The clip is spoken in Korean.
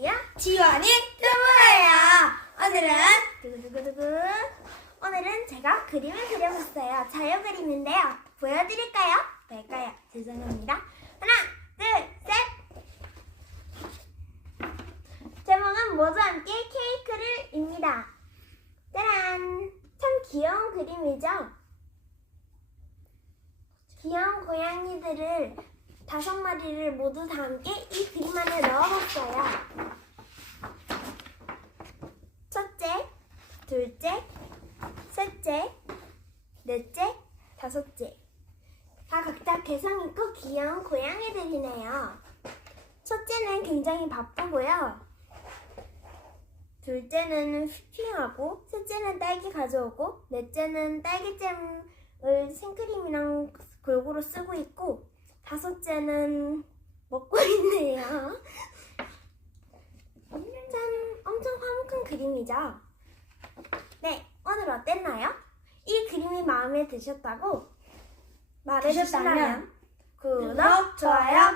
지우야 지원이 유부예요. 오늘은 두구두구두구 오늘은 제가 그림을 그려봤어요 자유 그림인데요 보여드릴까요? 뭘까요? 죄송합니다 하나 둘 셋 제목은 모두 함께 케이크를입니다 짜란 참 귀여운 그림이죠? 귀여운 고양이들을 다섯 마리를 모두 다 함께 이 그림 안에 넣어봤어요 첫째, 둘째, 셋째, 넷째, 다섯째. 다 각자 개성 있고 귀여운 고양이들이네요. 첫째는 굉장히 바쁘고요. 둘째는 휘핑하고, 셋째는 딸기 가져오고, 넷째는 딸기잼을 생크림이랑 골고루 쓰고 있고, 다섯째는 먹고 있네요. 짠! 엄청 화목한 그림이죠? 네, 오늘 어땠나요? 이 그림이 마음에 드셨다고 말해주시면 드셨다면 구독, 좋아요